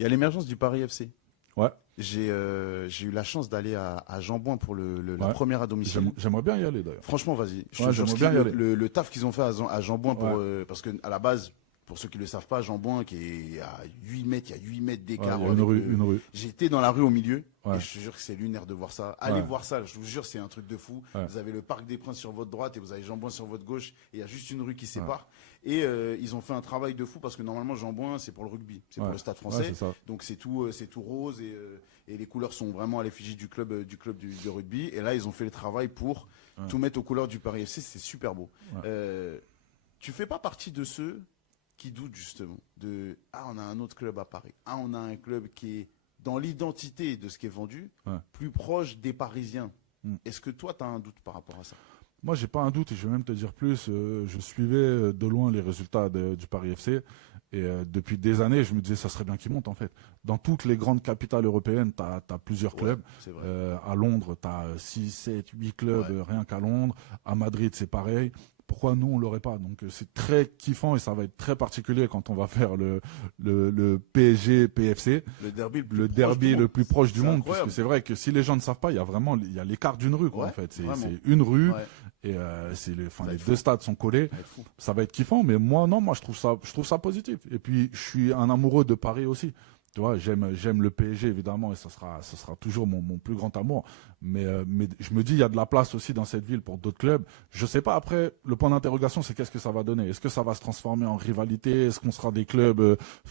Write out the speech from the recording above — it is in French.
Il y a l'émergence du Paris FC. Ouais. J'ai eu la chance d'aller à Jambouin pour la Ouais. première à domicile. J'aimerais bien y aller d'ailleurs. Franchement, vas-y. Je te Ouais, jure, j'aimerais bien y aller. le taf qu'ils ont fait à Jambouin pour, Ouais. parce que à la base, pour ceux qui ne le savent pas, Jambouin qui est à 8 mètres, il y a 8 mètres Ouais, d'écart. il y a une rue. J'étais dans la rue au milieu. Ouais. Et je te jure que c'est lunaire de voir ça. Allez Ouais. voir ça, je vous jure, c'est un truc de fou. Ouais. Vous avez le Parc des Princes sur votre droite et vous avez Jambouin sur votre gauche. Et il y a juste une rue qui sépare. Et ils ont fait un travail de fou parce que normalement, Jambouin, c'est pour le rugby. C'est pour le Stade Ouais, français. c'est ça. Donc c'est tout rose et les couleurs sont vraiment à l'effigie du club de rugby. Et là, ils ont fait le travail pour tout mettre aux couleurs du Paris FC. C'est super beau. Ouais. Tu fais pas partie de ceux qui doutent justement de on a un autre club à Paris. On a un club qui est dans l'identité de ce qui est vendu, plus proche des Parisiens. Est-ce que toi, tu as un doute par rapport à ça? Moi, j'ai pas un doute et je vais même te dire plus. Je suivais de loin les résultats du Paris FC et depuis des années, je me disais ça serait bien qu'ils montent en fait. Dans toutes les grandes capitales européennes, tu as plusieurs clubs. C'est vrai. À Londres, tu as 6, 7, 8 clubs rien qu'à Londres. À Madrid, c'est pareil. Pourquoi nous, on l'aurait pas? Donc, c'est très kiffant et ça va être très particulier quand on va faire le PSG-PFC. Le derby Le plus proche du monde. Parce incroyable. que c'est vrai que si les gens ne savent pas, il y a l'écart d'une rue, quoi, Ouais, en fait. C'est vraiment. une rue. Ouais. Et les être deux fou. stades sont collés. Ça va être fou. Ça va être kiffant, mais moi, non, moi, je trouve ça positif. Et puis, je suis un amoureux de Paris aussi. Tu vois, j'aime le PSG évidemment et ça sera toujours mon plus grand amour. Mais je me dis, il y a de la place aussi dans cette ville pour d'autres clubs. Je sais pas. Après, le point d'interrogation, c'est qu'est-ce que ça va donner? Est-ce que ça va se transformer en rivalité? Est-ce qu'on sera des clubs